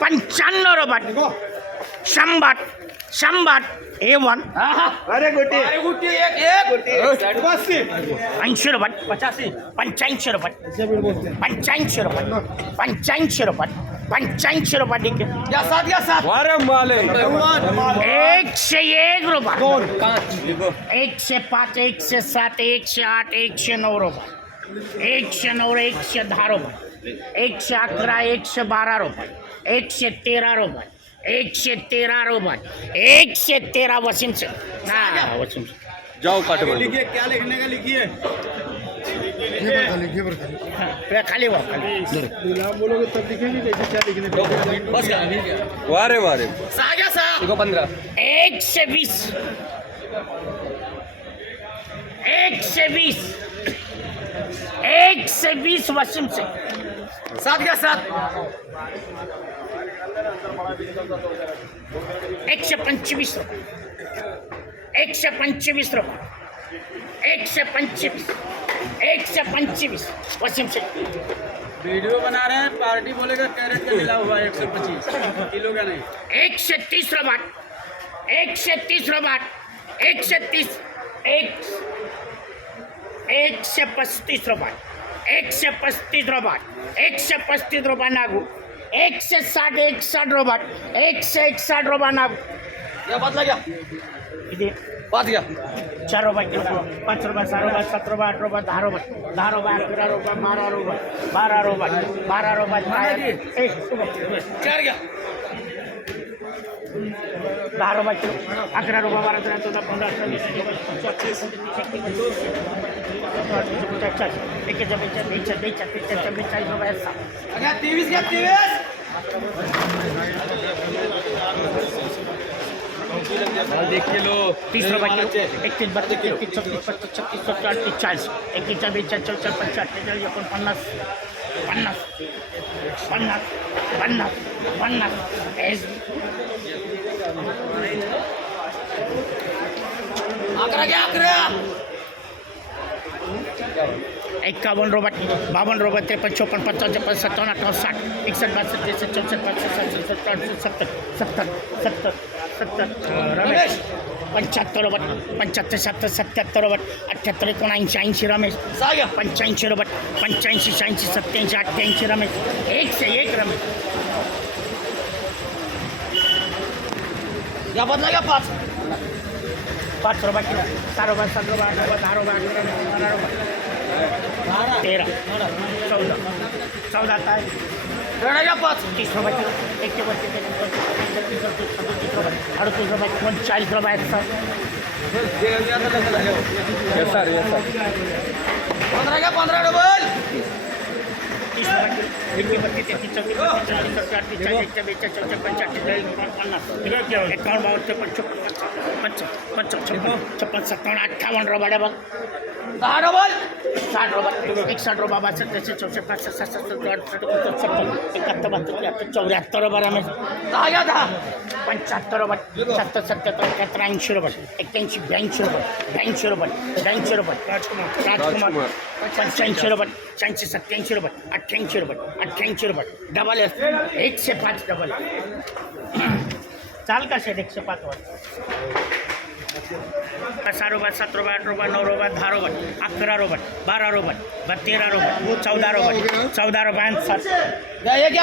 पंच्याण्णव रुपये शंभर शंभर ए वन। अरे गोटी। अरे गोटी एक एक। पस्तीस ऐंशी रुपये पचासी। पंच्याऐंशी रुपये पंच्याऐंशी रुपये पंच्याऐंशी रुपये पंच्याऐंशी रुपये ठीक आहे या सात या सात वारं माल। एकशे एक रुपये एकशे पाच। एकशे सात एकशे आठ एकशे नऊ रुपये एकशे नऊ एकशे दहा रुपये एकशे अकरा एकशे बारा रुपये एकशे तेरा रुपये एकशे तेरा रुपये एकशे तेरा वसीम से। ना वसीम से। जाओ काट लिखिए? क्या लिखने का लिखिए? हाँ, खाली वा खाली। बस का। वारे वारे। पंधरा एकशे वीस एकशे वीस एकशे वीस वसीम से सात घ्या सात एकशे पंचवीस रुपये। एकशे पंचवीस रुपये। एकशे पंचवीस। एकशे पंचवीस वसीम से। वीडियो बना रहे हैं पार्टी बोलेगा कैरेट का मिला हुआ है एक सौ पच्चीस। किलो का नहीं। तीस रुपये एकशे तीस रुपये। एक से पस्तीस रुपये। एकशे पस्तीस रुपये एकशे पस्तीस रुपये नागू। एकशे साठ एकसठ रुपये एकशे एकसठ रुपये नागू। या बदला घ्या किती पाच घ्या चार रुपये तीन रुपये पाच रुपये सहा रुपये सात रुपये आठ रुपये दहा रुपये दहा रुपये अकरा रुपये बारा रुपये बारा रुपये बारा रुपये एक रुपये चार दहा रुपये किलो अकरा रुपये बारा तेरा चौदा पंधरा अठरा वीस एकवीस एकशे बेचाळीस एकशे बेचाळीस रुपये सहा घ्या तेवीस घ्या तेवीस देख किलो तीस रुपये किलो बत्तीस तेहतीस छत्तीस पस्तीस छत्तीस सत्तर अडतीस चाळीस एकतीस बेचाळीस चौचाळीस पंचाळीस अठ्ठेचाळीस एकोणपन्नास पन्नास पन्नास पन्नास पन्नास एस एकावन्न रुपये बावन्न रुपये त्रेपन्न चोपन्न पचास छप्पन सत्तावन्न अठ्ठावन्न साठ बासष्ट त्रेसष्ट चौसष्ट पासष्ट सहासष्ट सत्तर सत्तर सत्तर सत्तर सत्तर रमेश पंच्याहत्तर रुपये पंच्याहत्तर शहात्तर सत्याहत्तर रुपये अठ्ठ्याहत्तर एकोणऐंशी ऐंशी रमेश पंच्याऐंशी रुपये पंच्याऐंशी शहाऐंशी सत्याऐंशी अठ्ठ्याऐंशी रमेश एकशे एक रमेश. या बदला घ्या पाच पाच रुपये किलो सहा रुपये सात रुपये आठ रुपये दहा रुपये अकरा रुपये बारा रुपये तेरा चौदा चौदा काय घ्या पाच तीस रुपये किलो एकशे बत्तीस अडतीस रुपये अडतीस रुपये पंचेचाळीस रुपये आहेत सर पंधरा घ्या पंधरा डबल तीस रुपये किलो एकशे बत्तीस तेहतीस चौतीस पस्तीस चाळीस सत्तर अडतीस चाळीस एकशे बेचाळीस चौसष्ट पंच्याऐंशी चाळीस पन्नास एकावन्न बावन्न त्रेपन्न छप्पन पंचावन्न पंचावन्न छप्पन छप्पन सत्तावन्न अठ्ठावन्न रुपये डबल दहा डबल साठ रुपये एकसठ रुपये बासष्ट त्रेसष्ट चौसष्ट पासष्ट सहासष्ट सत्तर अडुसष्ट एकोणसत्तर सत्तर एकाहत्तर बहात्तर त्र्याहत्तर चौऱ्याहत्तर रुपये रमेश दहा घ्या दहा पंच्याहत्तर रुपये सत्तर सत्याहत्तर एकाहत्तर ऐंशी रुपये एक्क्याऐंशी ब्याऐंशी रुपये ब्याऐंशी रुपये ब्याऐंशी रुपये राजकुमार राजकुमार पंच्याऐंशी रुपये शहाऐंशी सत्याऐंशी रुपये अठ्ठ्याऐंशी रुपये अठ्ठ्याऐंशी रुपये डबल एस एकशे पाच डबल चाल का शेट एकशे पाच वर? सहा रुपये सात रुपये आठ रुपये नऊ रुपये दहा रुपये अकरा रुपये बारा रुपये तेरा रुपये चौदा रुपये चौदा रुपये सात. एक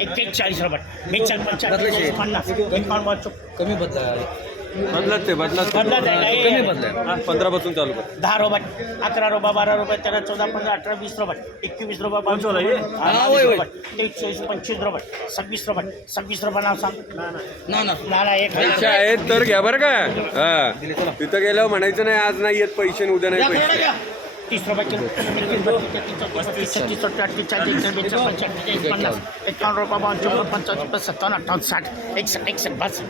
एक्केचाळीस चाळीस रुपये. बेचाळीस पंचाळीस पन्नास कमी बदला. बदलत ते बदलत बदलत आहे. कमी बदलाय हा, पंधरा पासून चालू कर दहा रुपये अकरा रुपये बारा रुपये तेरा चौदा पंधरा अठरा वीस रुपये एकवीस रुपये बावीस रुपये हा, होय, होय. तेवीस चोवीस पंचवीस रुपये सव्वीस रुपये सव्वीस रुपये नाव सांग. ना ना. नाला एक पैसे आहेत तर घ्या बरं का. हा. तिथं गेल्यावर म्हणायचं नाही आज नाही येत पैसे आणि उद्या नाही पैसे. घ्या तीस रुपये किलो बत्तीस, छत्तीस पन्नास एकावन्न रुपये बावन्न चौपन्न पंचावन्न छप्पन सत्तावन्न अठ्ठावन्न साठ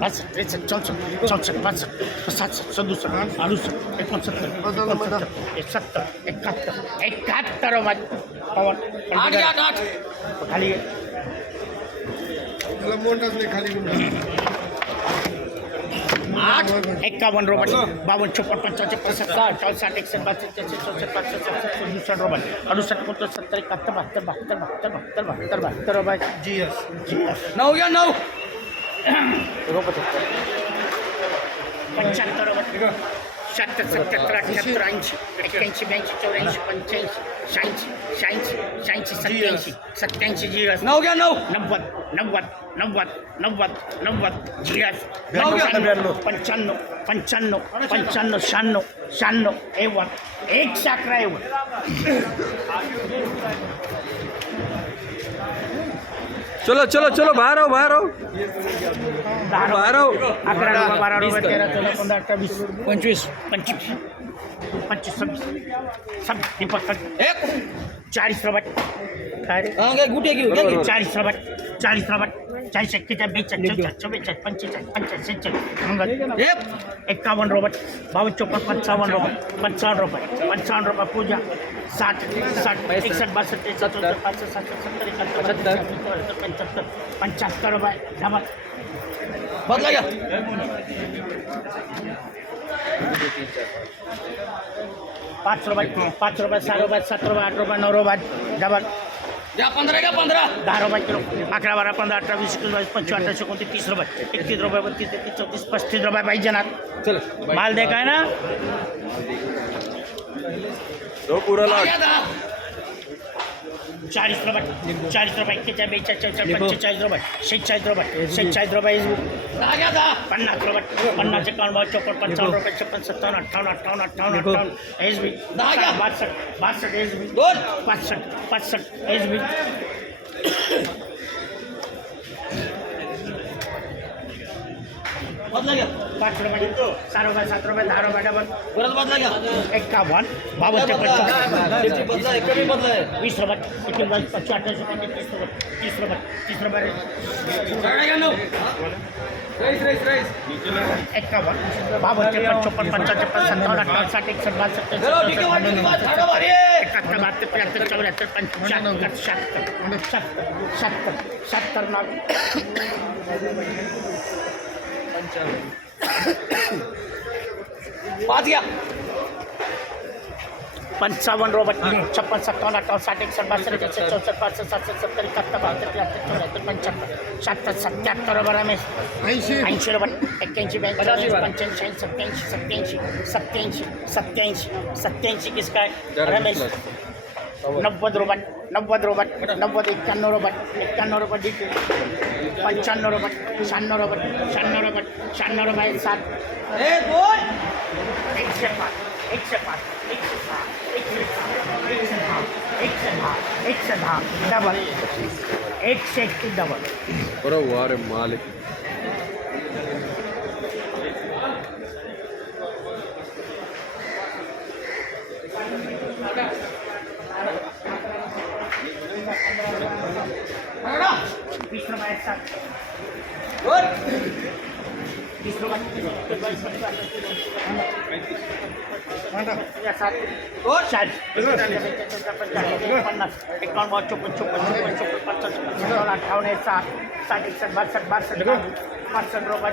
बासष्ट त्रेसष्ट चौसष्ट चौसष्ट पासष्ट सातसष्ट सदुसष्ट अडुसष्ट एकोणसत्तर एकोणसत्तर एक सत्तर एकाहत्तर रुपये। पवन खाली घे. आठ एक्कावन्न रुपये बावन्न चोपन्न पंचावन्न छप्पन्न सत्तर अठ्ठावन्न साठ एकसष्ट बासष्ट त्रेसष्ट चौसष्ट पासष्ट सहासष्ट सदुसष्ट रुपये अडुसष्ट एकोणसत्तर सत्तर एकाहत्तर बहात्तर बहात्तर बहात्तर बहात्तर बहात्तर बहात्तर रुपये जी एस. G S. नौ गया नौ पंच्याहत्तर रुपये शहात्तर सत्याहत्तर अठ्याहत्तर ऐंशी एक्क्याऐंशी ब्याऐंशी चौऱ्याऐंशी पंच्याऐंशी शहाऐंशी शहाऐंशी शहाऐंशी सत्याऐंशी सत्याऐंशी जी एस. नौ गया नौ नव्वद नव्वद नव्वद नव्वद नव्वद नऊ घ्या. पंच्याण्णव पंच्याण्णव पंच्याण्णव शहाण्णव शहाण्णव एवद एकशे अकरा एवढ. चलो चलो चलो बाहर आओ बाहर आओ। बाहर आओ। आहो अकरा रुपये बारा रुपये पंचवीस पंचवीस पंचवीस हे चाळीस रुपये? चाळीस रुपये चाळीस रुपये चाळीस एक्केचाळीस बेचाळीस चौचाळीस चव्वेचाळीस पंचेचाळीस पंचाळीस सेहेचाळीस एक। एकावन्न रुपये बावन्न चौपन्न पंचावन्न रुपये पंचावन्न रुपये पंचावन्न रुपये पूजा साठ साठ बासष्ट त्रेसष्ट चौसष्ट पासष्ट सहासष्ट सत्तर एकाहत्तर पंच्याहत्तर पंच्याहत्तर रुपये डबल बदला गया पाच रुपये पाच रुपये सहा रुपये सात रुपये आठ रुपये नऊ रुपये डबल गया पंद्रह गया पंद्रह दहा रुपये किलो. अकरा बारा पंधरा अठरा वीस एकवीस बावीस पंचवीस अठराशे एकोणतीस तीस रुपये. एकतीस रुपये बत्तीस तेहतीस चौतीस पस्तीस रुपये पाहिजे ना. चलो. माल दे काय ना तो पुरा आ लाट के चाहे रुपये शेहेचाळीस रुपये शेहेचाळीस रुपये आ गया था पन्नास रुपये पन्नास एकावन्न बावन्न चौपन्न पंचावन्न रुपये छप्पन सत्तावन अठ्ठावन्न अट्ठावन अट्ठावन अठ्ठावन्न एस बी दहा घ्या. बासष्ट बासष्ट एस भी। पासष्ट पासष्ट एस बी बदला गया पाच रुपये सहा रुपये सात रुपये दहा रुपये डबल परत बदला गया एक्कावन्न बावन्न चौपन्न चौपन्न बदला है कभी बदला है वीस रुपये एकवीस बावीस पच्चीस अठ्ठावीस पंचवीस तीस रुपये तीस रुपये तीस रुपये एक्कावन्न बावन्न त्रेपन्न पंचावन्न सत्तावन्न अठ्ठावन्न साठ एकसष्ट बासष्ट है एकाहत्तर बहात्तर त्र्याहत्तर चौऱ्याहत्तर पंच्याहत्तर शहात्तर शहात्तर शहात्तर शहात्तर नाव पाँच गया। पंचावन्न रुपये छप्पन सत्तावन्न अठ्ठावन्न साठ एकसष्ट बासष्ट त्रेसष्ट चौसष्ट पासष्ट सहासष्ट सत्तर एकाहत्तर बहात्तर त्र्याहत्तर चौऱ्याहत्तर पंच्याहत्तर शहात्तर सत्याहत्तर रुपये रमेश ऐंशी। ऐंशी एक्क्याऐंशी ब्याऐंशी पंच्याऐंशी ऐंशी सत्याऐंशी सत्याऐंशी सत्याऐंशी सत्याऐंशी सत्याऐंशी किस काय रमेश नव्वद रुपये नव्वद रोब नव्वद एक्क्याण्णव रोब एक्क्याण्णव रुपये ठीक आहे पंच्याण्णव रुपये शहाण्णव रुपये शहाण्णव रुपये शहाण्णव एक सात एक एक एकशे सहा एक दहा एकशे दहा एकशे दहा डबल एकतीस डबल बरं वा रे मालिक झगड़ा वीस रुपये सात बोल वीस रुपये सात बोल चाळीस पन्नास। एकावन्न चोपन्न चोपन्न चोपन्न चोपन्न सत्तावन्न अठ्ठावन्न हे साठ साठ एकसष्ट बासष्ट बासष्ट पासष्ट रुपये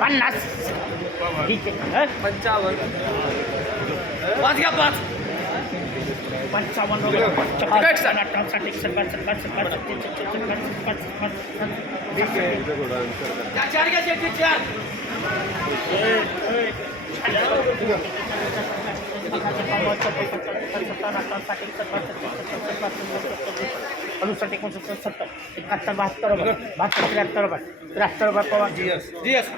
पन्नास ठीक आहे हं? पाँच गया पाँच पंचावन्न पासष्ट क्या चार गया शेट्टी अडुसष्ट एकोणसत्तर सत्तर एकाहत्तर बहात्तर रुपये बहात्तर त्र्याहत्तर रुपये त्र्याहत्तर रुपये पवन जी एस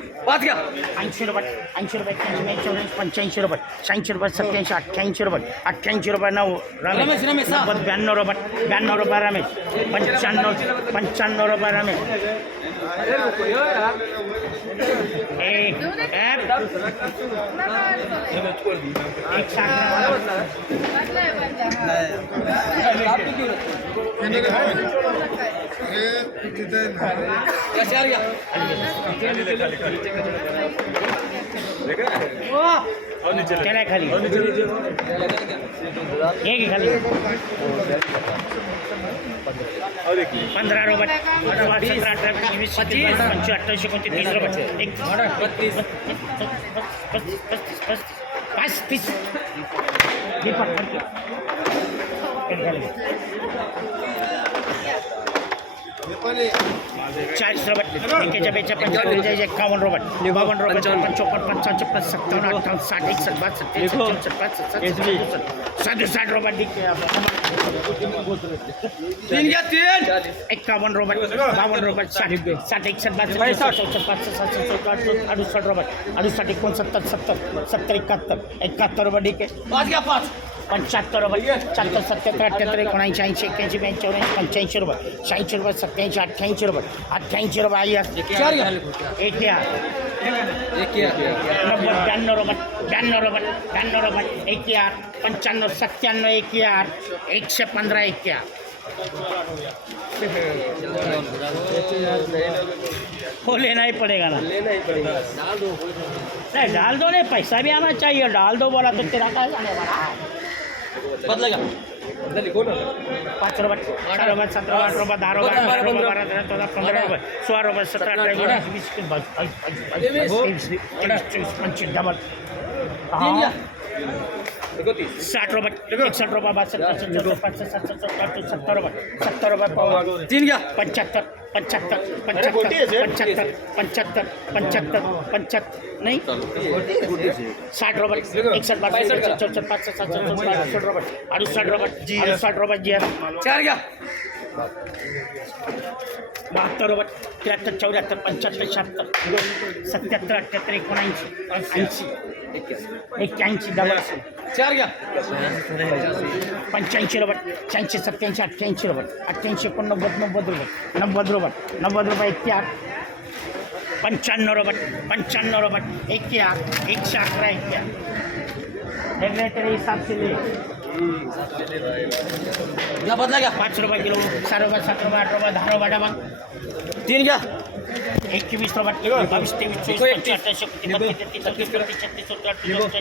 ऐंशी रुपये ऐंशी रुपये एक्क्याऐंशी चौऱ्याऐंशी पंच्याऐंशी रुपये शहाऐंशी रुपये सत्याऐंशी अठ्ठ्याऐंशी रुपये अठ्ठ्याऐंशी रुपये नऊ रमेश, रमेश. नव्वद ब्याण्णव रुपये ब्याण्णव रुपये रमेश पंच्याण्णव पंच्याण्णव रुपये रमेश ए, अकरा त्याला खाली हे घे खाली पंधरा रोबट सोळा सतरा अठरा वीस पंचवीस पंचवीस अठ्ठावीस एकोणतीस तीस रोबट एक बत्तीस पस्तीस पस्तीस पस्तीस पस्तीस हे पण हे. चाळीस रोबट एकेच्या बेच्या पंचावन्न एकावन्न रोबट बावन्न रोबट पंचोपन्न पंचावन्न पन्नास सत्तावन्न अठ्ठावन्न साठ एकसष्ट बासष्ट त्रेसष्ट चौसष्ट पासष्ट सदुसष्ट सदुसष्ट रोबट एकावन्न रोबट बावन्न रोबट साठ साठ एकसष्ट बासष्ट चौसष्ट पासष्ट सहासष्ट चौसष्ट अडुसष्ट रोबट अडुसष्ट एकोणसत्तर सत्तर सत्तर एकाहत्तर एकाहत्तर रोबट ठीक आहे पाँच क्या पाँच पंच्याहत्तर सत्याहत्तर अठ्ठ्याहत्तर एकोणऐंशी ऐंशी एक्क्याऐंशी ब्याऐंशी चौऱ्याऐंशी पंच्याऐंशी रुपये शहाऐंशी रुपये सत्याऐंशी अठ्ठ्याऐंशी रुपये अठ्ठ्याऐंशी रुपये आई एक या नव्वद ब्याण्णव रुपये ब्याण्णव रुपये ब्याण्णव रुपये एक या पंच्याण्णव सत्त्याण्णव एक या एकशे पंधरा एक या हो लेना ही पड़ेगा ना। नहीं डाल दो नहीं पैसा भी आना चाहिए डाल दो बोला तो तेरा क्या जाने वाला है बदलेगा पाच रुपये सहा रुपये सतरा आठ रुपये दहा रुपये अकरा रुपये बारा तेरा चौदा पंधरा रुपये सोळा रुपये सतरा अठरा एकोणीस वीस एकवीस बावीस बावीस बावीस तेवीस तेवीस चोवीस पंचवीस डबल तीन हाँ। क्या साठ रुपये एकसठ रुपये बासष्ट पासष्ट चौसष्ट पासष्ट सत्तर सत्तर सत्तर रुपये सत्तर रुपये पाव तीन क्या पंच्याहत्तर पंच्याहत्तर पंच्याहत्तर पंच्याहत्तर पंच्याहत्तर पंच्याहत्तर पंच्याहत्तर नाही? साठ रुपये एकसष्ट बासष्ट चौसष्ट पासष्ट सत्तर चौसष्ट अडुसष्ट रुपये अडुसष्ट रुपये अडुसष्ट रुपये जी आर. चार क्या बहात्तर रुपये त्र्याहत्तर चौऱ्याहत्तर पंच्याहत्तर शहात्तर सत्याहत्तर अठ्ठ्याहत्तर एकोणऐंशी ऐंशी एक्क्याऐंशी डबल चार क्या पंच्याऐंशी रुपये शहाऐंशी सत्याऐंशी अठ्ठ्याऐंशी रुपये अठ्ठ्याऐंशी एकोणनव्वद नव्वद रुपये नव्वद रुपये नव्वद रुपये एकशे आठ पंच्याण्णव रुपये पंच्याण्णव रुपये एक आठ एकशे अकरा एकशे आठ बदला क्या पाँच रुपये किलो सहा रुपये सात रुपये आठ रुपये धारो रुपये डबल तीन क्या रुपये चोवीस पंचवीस अठ्ठावीस एकोणतीस बत्तीस तेहतीस चौतीस पस्तीस छत्तीस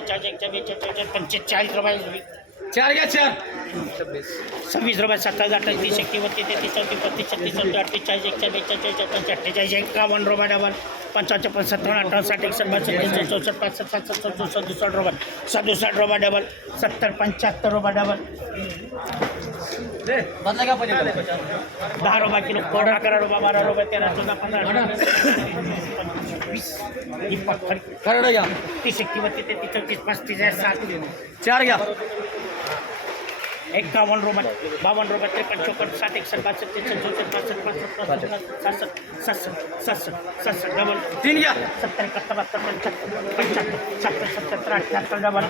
चाळीस एकशे बेचाळीस पंचेचाळीस रुपये चार क्या चार। सव्वीस रुपये सत्तावीस अठ्ठावीस तीस एकतीस बत्तीस तेहतीस चौतीस पस्तीस छत्तीस सत्तर अठ्ठेचाळीस चाळीस एकशे बेचाळीस चौतीस अठ्ठेचाळीस एकावन्न रुपये डबल पंचावन्न छप्पन सत्तावन्न अठ्ठावन्न साठ एकसष्ट बासष्ट त्रेसष्ट चौसष्ट पासष्ट सहासष्ट सदुसष्ट सदुसष्ट रुपये सदुसष्ट रुपये डबल सत्तर पंच्याहत्तर रुपये डबल। दहा रुपये किलो कोड अकरा रुपये बारा रुपये तेरा चौदा पंधरा वीस करोड़ तीस एकतीस बत्तीस तेहतीस चौतीस पस्तीस साठ चार क्या एकावन्न रुपये बावन्न रुपये त्रेपन्न चौपन्न साठ एकसष्ट बासष्ट त्रेसष्ट चौसष्ट पासष्ट पासष्ट पासष्ट सहासष्ट सहासष्ट सहासष्ट डबल तीन क्या सत्तर एकाहत्तर बहात्तर पंच्याहत्तर पंच्याहत्तर सत्तर सत्तर अठ्याहत्तर डबल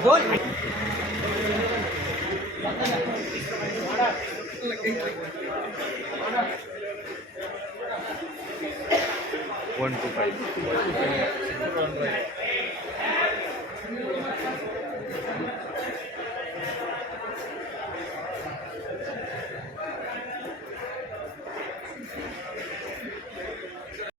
फाईव्ह